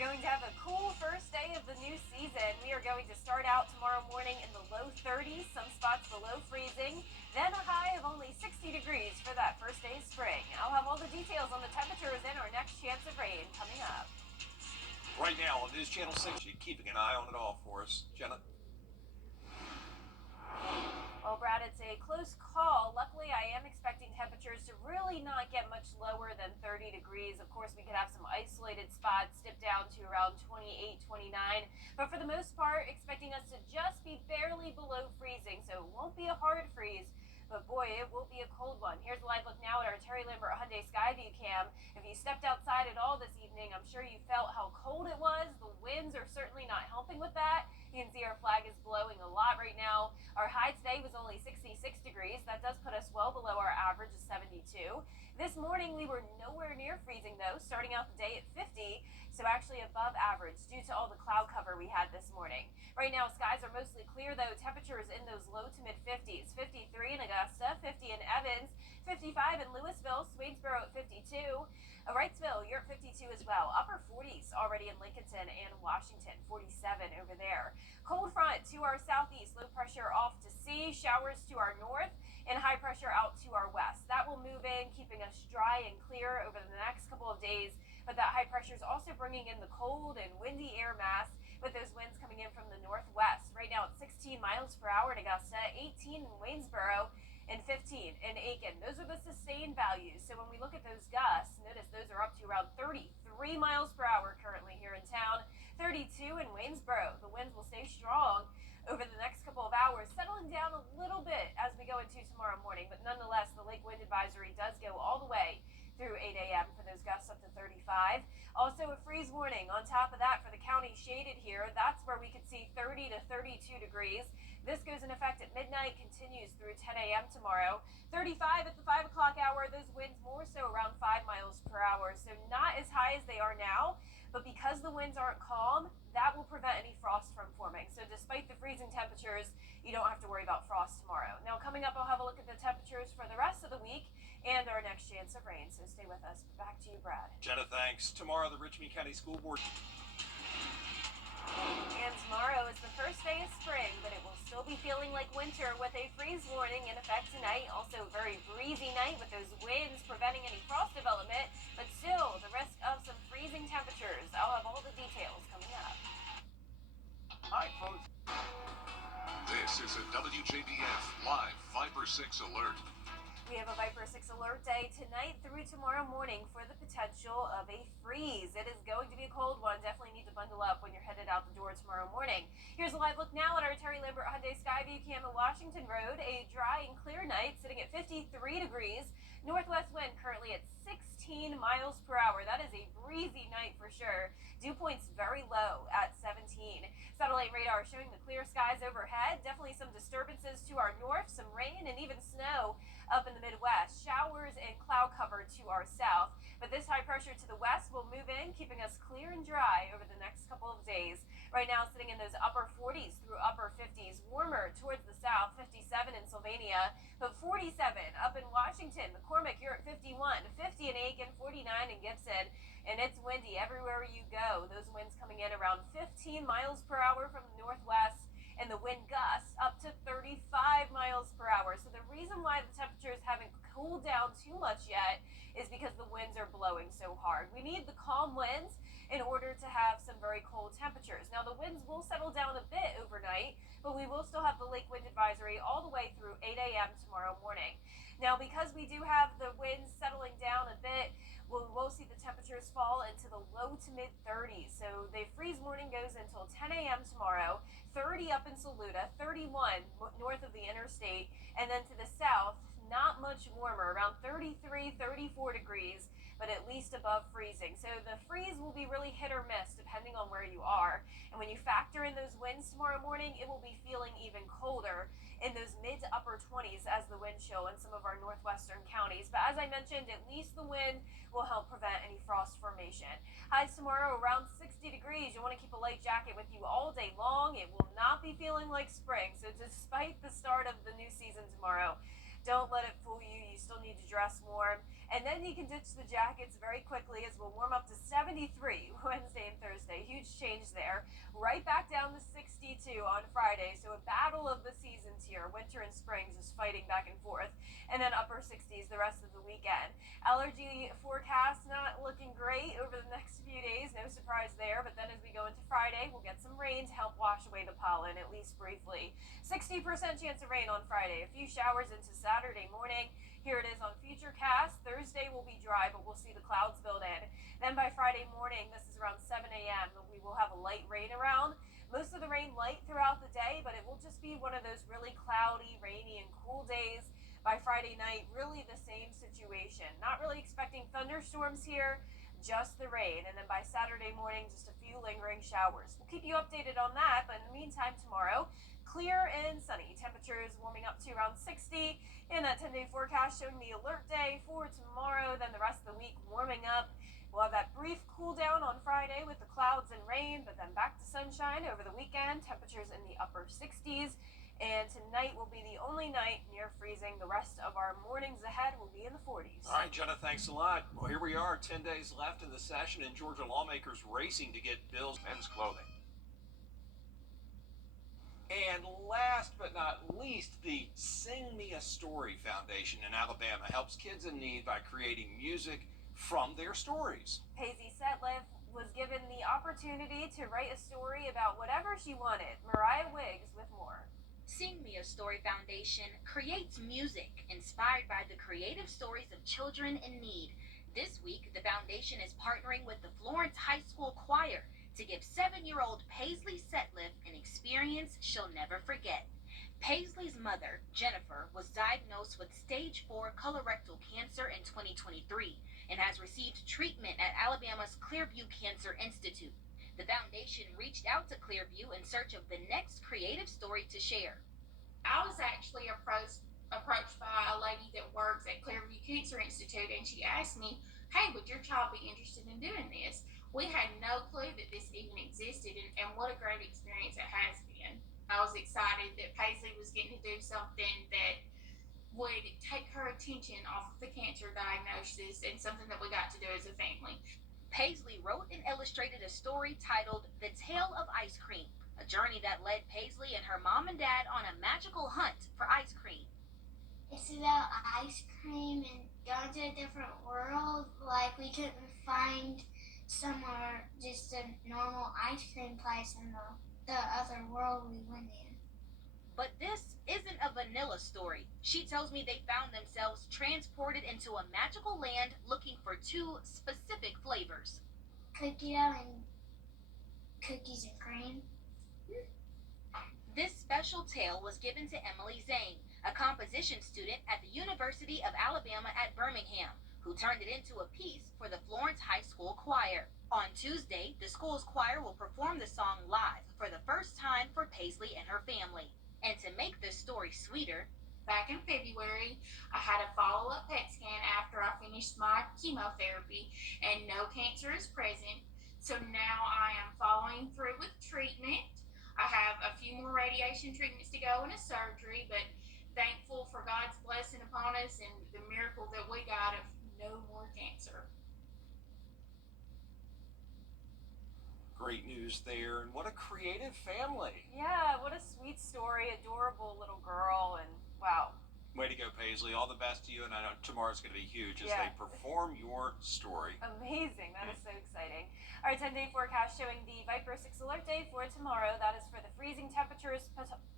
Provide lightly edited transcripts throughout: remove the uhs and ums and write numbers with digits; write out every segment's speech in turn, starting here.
going to have a cool first day of the new season. We are going to start out tomorrow morning in the low 30s, some spots below freezing, then a high of only 60 degrees for that first day of spring. I'll have all the details on the temperatures and our next chance of rain coming up. Right now on News Channel 60, keeping an eye on it all for us. Jenna? Well, Brad, it's a close call. Luckily, I am expecting temperatures to really not get much lower than 30 degrees. Of course, we could have some isolated spots dip down to around 28, 29. But for the most part, expecting us to just be barely below freezing. So it won't be a hard freeze. But boy, it will be a cold one. Here's a live look now at our Terry Lambert Hyundai Skyview cam. If you stepped outside at all this evening, I'm sure you felt how cold it was. The winds are certainly not helping with that. You can see our flag is blowing a lot right now. Our high today was only 66 degrees. That does put us well below our average of 72. This morning, we were nowhere near freezing, though, starting out the day at 50, so actually above average due to all the cloud cover we had this morning. Right now, skies are mostly clear, though. Temperatures in those low to mid-50s. 53 in Augusta, 50 in Evans, 55 in Louisville, Swainsboro at 52. Wrightsville, you're at 52 as well. Upper 40s already in Lincolnton and Washington, 47 over there. Cold front to our southeast, low pressure off to sea, showers to our north, and high pressure out to our west. That will move in, keeping us dry and clear over the next couple of days. But that high pressure is also bringing in the cold and windy air mass with those winds coming in from the northwest. Right now it's 16 miles per hour in Augusta, 18 in Waynesboro, and 15 in Aiken. Those are the sustained values. So when we look at those gusts, notice those are up to around 33 miles per hour currently here in town, 32 in Waynesboro. The winds will stay strong over the next couple of hours, settling down a little bit as we go into tomorrow morning. But nonetheless, the lake wind advisory does go all the way through 8 a.m. for those gusts up to 35. Also a freeze warning on top of that for the county shaded here. That's where we could see 30 to 32 degrees. This goes in effect at midnight, continues through 10 a.m. tomorrow. 35 at the 5 o'clock hour. Those winds more so around 5 miles per hour. So not as high as they are now, but because the winds aren't calm, that will prevent any frost from forming. So despite the freezing temperatures, you don't have to worry about frost tomorrow. Now coming up, I'll have a look at the temperatures for the rest of the week and our next chance of rain. So stay with us. Back to you, Brad. Jenna, thanks. Tomorrow, the Richmond County School Board. And tomorrow is the first day of spring, but it will still be feeling like winter with a freeze warning in effect tonight. Also a very breezy night with those winds preventing any frost development, but still the risk of some freezing temperatures. I'll have all the details coming up. Hi, folks. This is a WJBF Live Viper 6 alert. We have a Viper 6 alert day tonight through tomorrow morning for the potential of a freeze. It is going to be a cold one. Definitely need to bundle up when you're headed out the door tomorrow morning. Here's a live look now at our Terry Lambert Hyundai Skyview cam at Washington Road. A dry and clear night sitting at 53 degrees. Northwest wind currently at 16 miles per hour. That is a breezy night for sure. Dew points very low at 17. Satellite radar showing the clear skies overhead. Definitely some disturbances to our north, some rain and even snow up in the Midwest. Showers and cloud cover to our south. But this high pressure to the west will move in, keeping us clear and dry over the next couple of days. Right now sitting in those upper 40s through upper 50s. Warmer towards the south, 57 in Sylvania, but 47 up in Washington. McCormick, you're at 51, 50 in Aiken, 49 in Gibson. And it's windy everywhere you go. Those winds coming in around 15 miles per hour from the northwest, and the wind gusts up to 35 miles per hour. So the reason why the temperatures haven't cooled down too much yet is because the winds are blowing so hard. We need the calm winds in order to have some very cold temperatures. Now the winds will settle down a bit overnight, but we will still have the lake wind advisory all the way through 8 a.m. tomorrow morning. Now because we do have the winds settling down a bit, we'll see the temperatures fall into the low to mid 30s. So the freeze warning goes until 10 a.m. tomorrow, 30 up in Saluda, 31 north of the interstate, and then to the south, not much warmer, around 33, 34 degrees, but at least above freezing. So the freeze will be really hit or miss depending on where you are. And when you factor in those winds tomorrow morning, it will be feeling even colder in those mid to upper 20s as the wind chill in some of our northwestern counties. But as I mentioned, at least the wind will help prevent any frost formation. Highs tomorrow around 60 degrees. You'll want to keep a light jacket with you all day long. It will not be feeling like spring. So despite the start of the new season tomorrow, don't let it fool you. You still need to dress warm. And then you can ditch the jackets very quickly as we'll warm up to 73 Wednesday and Thursday. Huge change there. Right back down to 62 on Friday. So a battle of the seasons here. Winter and spring just fighting back and forth. And then upper 60s the rest of the weekend. Allergy forecast not looking great over the next few days. No surprise there. But then as we go into Friday, we'll get some rain to help wash away the pollen, at least briefly. 60% chance of rain on Friday. A few showers into Saturday morning. Here it is on Futurecast. Thursday will be dry, but we'll see the clouds build in. Then by Friday morning, this is around 7 a.m., we will have a light rain around. Most of the rain light throughout the day, but it will just be one of those really cloudy, rainy, and cool days. By Friday night, really the same situation. Not really expecting thunderstorms here, just the rain. And then by Saturday morning, just a few lingering showers. We'll keep you updated on that, but in the meantime, tomorrow, clear and sunny. Temperatures warming up to around 60. And that 10-day forecast showing the alert day for tomorrow. Then the rest of the week warming up. We'll have that brief cool down on Friday with the clouds and rain, but then back to sunshine over the weekend. Temperatures in the upper 60s. And tonight will be the only night near freezing. The rest of our mornings ahead will be in the 40s. All right, Jenna, thanks a lot. Well, here we are, 10 days left in the session, and Georgia lawmakers racing to get bills men's clothing. And last but not least, the Sing Me a Story Foundation in Alabama helps kids in need by creating music from their stories. Paisley Setliff was given the opportunity to write a story about whatever she wanted. Mariah Wiggs with more. Sing Me a Story Foundation creates music inspired by the creative stories of children in need. This week, the foundation is partnering with the Florence High School Choir to give 7-year-old Paisley Setliff an experience she'll never forget. Paisley's mother, Jennifer, was diagnosed with stage 4 colorectal cancer in 2023 and has received treatment at Alabama's Clearview Cancer Institute. The foundation reached out to Clearview in search of the next creative story to share. I was actually approached by a lady that works at Clearview Cancer Institute, and she asked me, hey, would your child be interested in doing this? We had no clue that this even existed, and what a great experience it has been. I was excited that Paisley was getting to do something that would take her attention off of the cancer diagnosis and something that we got to do as a family. Paisley wrote and illustrated a story titled The Tale of Ice Cream, a journey that led Paisley and her mom and dad on a magical hunt for ice cream. It's about ice cream and going to a different world. Like, we couldn't find somewhere just a normal ice cream place in the other world we went in. But this isn't a vanilla story. She tells me they found themselves transported into a magical land looking for 2 specific flavors. Cookie dough and cookies and cream. This special tale was given to Emily Zane, a composition student at the University of Alabama at Birmingham, who turned it into a piece for the Florence High School Choir. On Tuesday, the school's choir will perform the song live for the first time for Paisley and her family. And to make this story sweeter, Back in February, I had a follow-up PET scan after I finished my chemotherapy, and no cancer is present. So now I am following through with treatment. I have a few more radiation treatments to go and a surgery, but thankful for God's blessing upon us and the miracle that we got of no more cancer. Great news there, and what a creative family. Yeah, what a sweet story. Adorable little girl, and wow. Way to go, Paisley. All the best to you, and I know tomorrow's going to be huge as Yeah. they perform your story. Amazing. That is so exciting. Our 10-day forecast showing the Viper 6 alert day for tomorrow. That is for the freezing temperatures,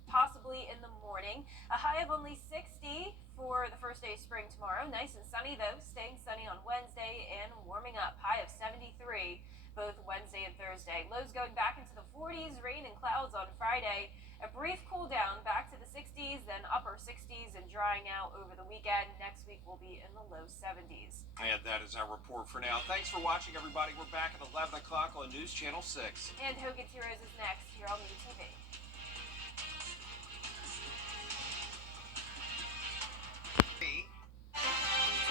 possibly in the morning. A high of only 60 for the first day of spring tomorrow. Nice and sunny, though. Staying sunny on Wednesday and warming up. High of 73 both Wednesday and Thursday. Lows going back into the 40s, rain and clouds on Friday. A brief cool down back to the 60s, then upper 60s and drying out over the weekend. Next week will be in the low 70s. And that is our report for now. Thanks for watching, everybody. We're back at 11 o'clock on News Channel 6. And Hogan's Heroes is next here on New TV.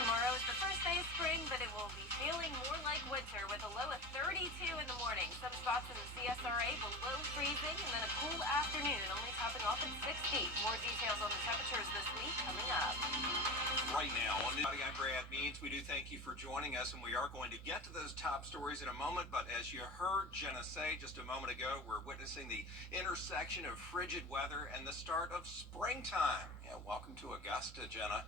Tomorrow is the first day of spring, but it will be feeling more like winter with a low of 32 in the morning. Some spots in the CSRA below freezing, and then a cool afternoon, only topping off at 60. More details on the temperatures this week coming up. right now on New. I'm Brad Means. We do thank you for joining us, and we are going to get to those top stories in a moment. But as you heard Jenna say just a moment ago, we're witnessing the intersection of frigid weather and the start of springtime. Yeah, welcome to Augusta, Jenna.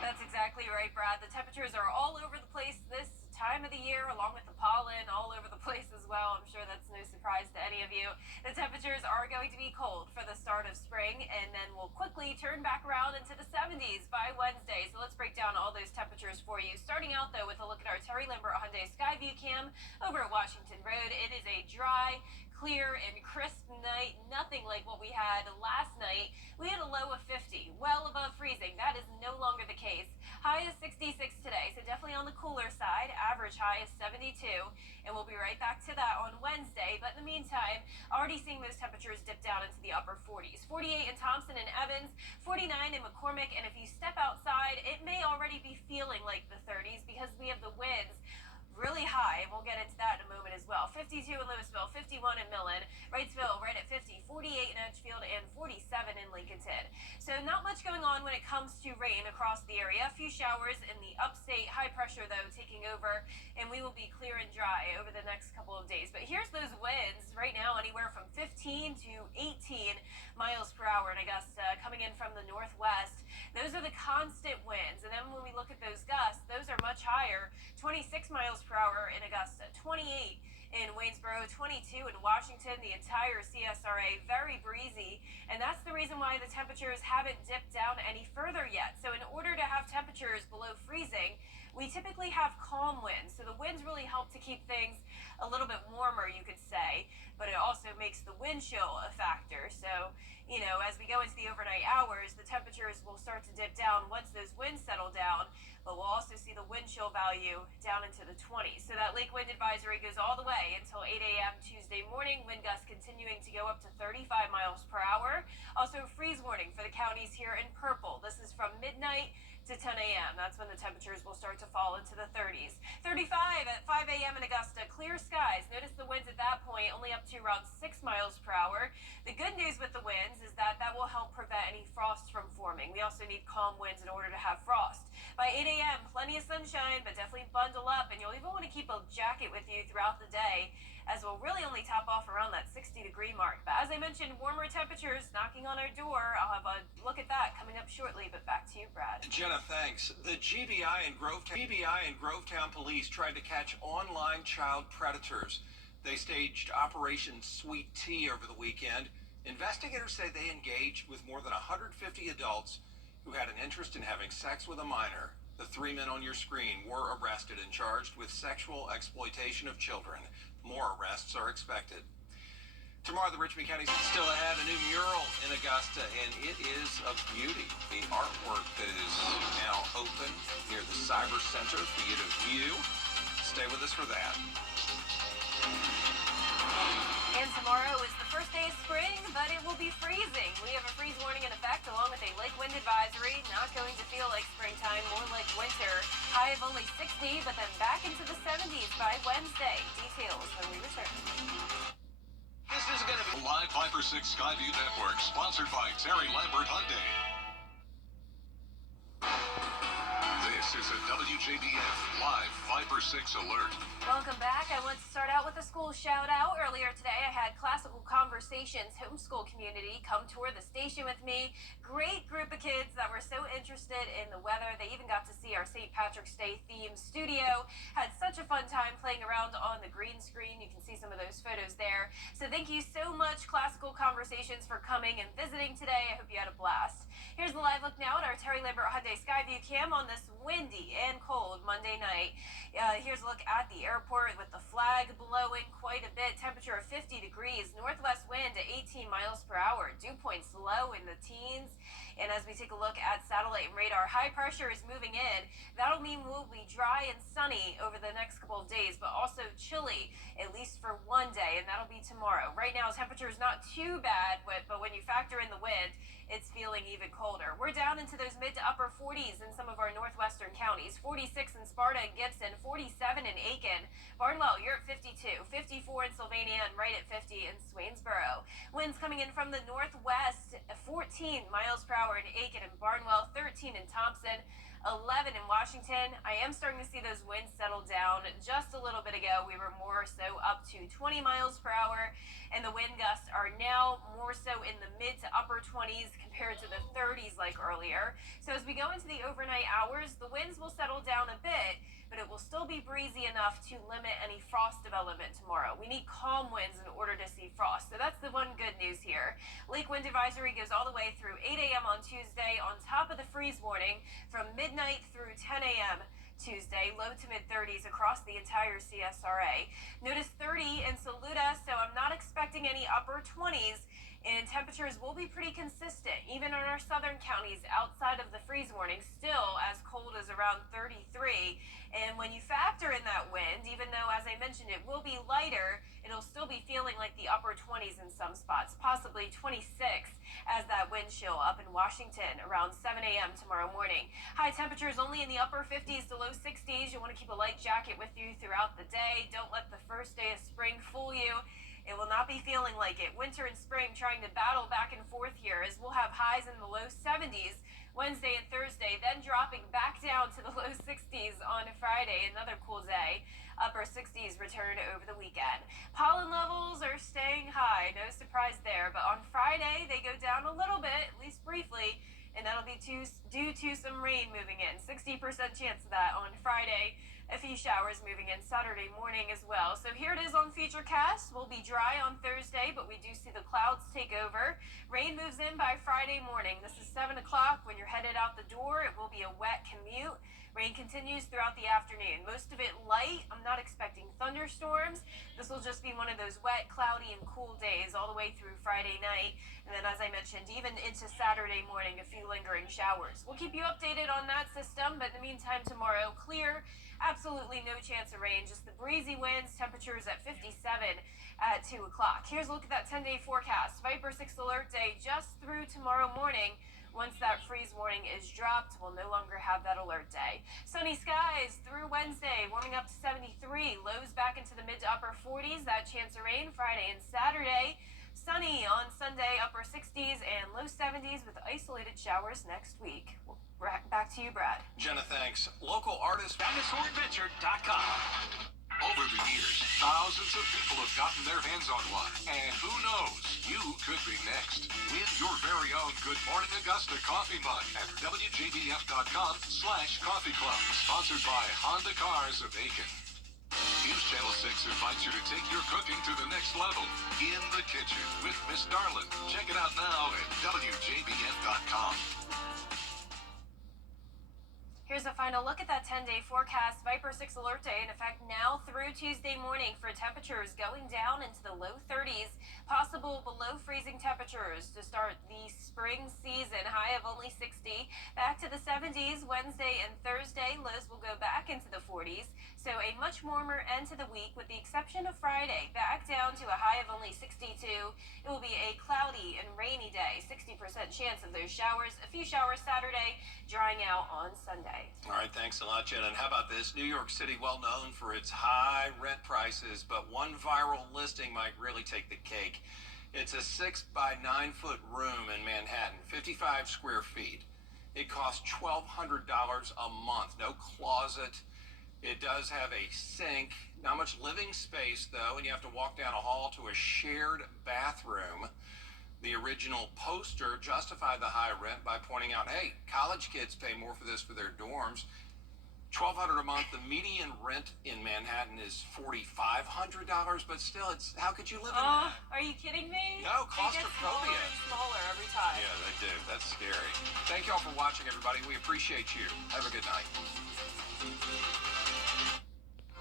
That's exactly right, Brad. The temperatures are all over the place this time of the year, along with the pollen all over the place as well. I'm sure that's no surprise to any of you. The temperatures are going to be cold for the start of spring, and then we'll quickly turn back around into the 70s by Wednesday. So let's break down all those temperatures for you. Starting out, though, with a look at our Terry Lambert Hyundai Skyview cam over at Washington Road. It is a dry, clear, and crisp night. Nothing like what we had last night. We had a low of 50, well above freezing. That is no longer the case. High is 66 today, so definitely on the cooler side. Average high is 72, and we'll be right back to that on Wednesday. But in the meantime, already seeing those temperatures dip down into the upper 40s. 48 in Thompson and Evans, 49 in McCormick, and if you step outside, it may already be feeling like the 30s because we have the winds really high, and we'll get into that in a moment as well. 52 in Louisville, 51 in Millen, Wrightsville right at 50, 48 in Edgefield, and 47 in Lincolnton. So not much going on when it comes to rain across the area. A few showers in the upstate, high pressure though taking over, and we will be clear and dry over the next couple of days. But here's those winds right now, anywhere from 15 to 18 miles per hour in Augusta, coming in from the northwest. Those are the constant winds, and then when we look at those gusts, those are much higher. 26 miles per hour in Augusta, 28 in Waynesboro, 22 in Washington, the entire CSRA, very breezy, and that's the reason why the temperatures haven't dipped down any further yet. So in order to have temperatures below freezing, we typically have calm winds. So the winds really help to keep things a little bit warmer, you could say, but it also makes the wind chill a factor. So, you know, as we go into the overnight hours, the temperatures will start to dip down once those winds settle down, but we'll also see the wind chill value down into the 20s. So that lake wind advisory goes all the way until 8 a.m. Tuesday morning. Wind gusts continuing to go up to 35 miles per hour. Also freeze warning for the counties here in purple. This is from midnight to 10 a.m. That's when the temperatures will start to fall into the 30s. 35 at 5 a.m. in Augusta. Clear skies. Notice the winds at that point only up to around 6 miles per hour. The good news with the winds is that that will help prevent any frost from forming. We also need calm winds in order to have frost. By 8 a.m., plenty of sunshine, but definitely bundle up, and you'll even want to keep a jacket with you throughout the day, as we'll really only top off around that 60-degree mark. But as I mentioned, warmer temperatures knocking on our door. I'll have a look at that coming up shortly, but back to you, Brad. Jenna, thanks. The GBI and Grovetown police tried to catch online child predators. They staged Operation Sweet Tea over the weekend. Investigators say they engaged with more than 150 adults who had an interest in having sex with a minor. The 3 men on your screen were arrested and charged with sexual exploitation of children. More arrests are expected. Tomorrow, the Richmond County still ahead, a new mural in Augusta, and it is of beauty. The artwork that is now open near the Cyber Center for you to view. Stay with us for that. And tomorrow is the first day of spring, but it will be freezing. We have a freeze warning in effect along with a lake wind advisory. Not going to feel like springtime, more like winter. High of only 60, but then back into the 70s by Wednesday. Details when we return. This is going to be Live 5 for 6 Skyview Network, sponsored by Terry Lambert Hyundai. This is a WJBF Live 5 for 6 alert. Welcome back. I want to start out with a school shout out. Earlier today, I had Classical Conversations homeschool community come tour the station with me. Great group of kids that were so interested in the weather. They even got to see our St. Patrick's Day themed studio. Had such a fun time playing around on the green screen. You can see some of those photos there. So thank you so much, Classical Conversations, for coming and visiting today. I hope you had a blast. Here's the live look now at our Terry Lambert Hyundai Skyview cam on this windy and cold Monday night. Here's a look at the airport with the flag blowing quite a bit. Temperature of 50 degrees. Northwest wind at 18 miles per hour. Dew points low in the teens. And as we take a look at satellite and radar, high pressure is moving in. That'll mean we'll be dry and sunny over the next couple of days, but also chilly, at least for one day, and that'll be tomorrow. Right now, temperature is not too bad, but when you factor in the wind, it's feeling even colder. We're down into those mid to upper 40s in some of our northwestern counties. 46 in Sparta and Gibson, 47 in Aiken, Barnwell, you're at 52, 54 in Sylvania, and right at 50 in Swainsboro. Winds coming in from the northwest, 14 miles per hour in Aiken and Barnwell, 13 in Thompson, 11 in Washington. I am starting to see those winds settle down. Just a little bit ago, we were more so up to 20 miles per hour, and the wind gusts are now more so in the mid to upper 20s compared to the 30s like earlier. So as we go into the overnight hours, the winds will settle down a bit, but it will still be breezy enough to limit any frost development tomorrow. We need calm winds in order to see frost. So that's the one good news here. Lake wind advisory goes all the way through 8 a.m. on Tuesday, on top of the freeze warning from midnight through 10 a.m. Tuesday, low to mid 30s across the entire CSRA. Notice 30 in Saluda, so I'm not expecting any upper 20s. And temperatures will be pretty consistent, even in our southern counties outside of the freeze warning, still as cold as around 33. And when you factor in that wind, even though, as I mentioned, it will be lighter, it'll still be feeling like the upper 20s in some spots, possibly 26 as that wind chill up in Washington around 7 a.m. tomorrow morning. High temperatures only in the upper 50s to low 60s. You want to keep a light jacket with you throughout the day. Don't let the first day of spring fool you. It will not be feeling like it. Winter and spring trying to battle back and forth here, as we'll have highs in the low 70s Wednesday and Thursday, then dropping back down to the low 60s on Friday, another cool day. Upper 60s return over the weekend. Pollen levels are staying high, no surprise there, but on Friday they go down a little bit, at least briefly, and that'll be due to some rain moving in. 60% chance of that on Friday. A few showers moving in Saturday morning as well. So here it is on Futurecast. We'll be dry on Thursday, but we do see the clouds take over. Rain moves in by Friday morning. This is 7 o'clock. When you're headed out the door, it will be a wet commute. Rain continues throughout the afternoon. Most of it light. I'm not expecting thunderstorms. This will just be one of those wet, cloudy, and cool days all the way through Friday night. And then, as I mentioned, even into Saturday morning, a few lingering showers. We'll keep you updated on that system, but in the meantime, tomorrow, clear. Absolutely no chance of rain, just the breezy winds, temperatures at 57 at 2 o'clock. Here's a look at that 10-day forecast. Viper 6 alert day just through tomorrow morning. Once that freeze warning is dropped, we'll no longer have that alert day. Sunny skies through Wednesday, warming up to 73. Lows back into the mid to upper 40s. That chance of rain Friday and Saturday. Sunny on Sunday, upper 60s and low 70s with isolated showers next week. Back to you, Brad. Jenna, thanks. Local artist. DinosaurAdventure.com. Over the years, thousands of people have gotten their hands on one. And who knows, you could be next. Win your very own Good Morning Augusta coffee mug at WJBF.com/coffee club. Sponsored by Honda Cars of Aiken. News Channel 6 invites you to take your cooking to the next level. In the Kitchen with Miss Darlin. Check it out now at WJBF.com. Here's a final look at that 10-day forecast. Viper 6 alert day in effect now through Tuesday morning for temperatures going down into the low 30s. Possible below freezing temperatures to start the spring season. High of only 60. Back to the 70s Wednesday and Thursday. Lows will go back into the 40s. So a much warmer end to the week with the exception of Friday. Back down to a high of only 62. It will be a cloudy and rainy day. 60% chance of those showers. A few showers Saturday, drying out on Sunday. All right, thanks a lot, Jen. And how about this? New York City, well known for its high rent prices, but one viral listing might really take the cake. It's a 6 by 9 foot room in Manhattan, 55 square feet. It costs $1,200 a month. No closet. It does have a sink. Not much living space, though, and you have to walk down a hall to a shared bathroom. The original poster justified the high rent by pointing out, hey, college kids pay more for this for their dorms. $1,200 a month. The median rent in Manhattan is $4,500, but still, it's how could you live in that? Are you kidding me? No, They get smaller claustrophobia. and smaller every time. Yeah, they do. That's scary. Thank you all for watching, everybody. We appreciate you. Have a good night.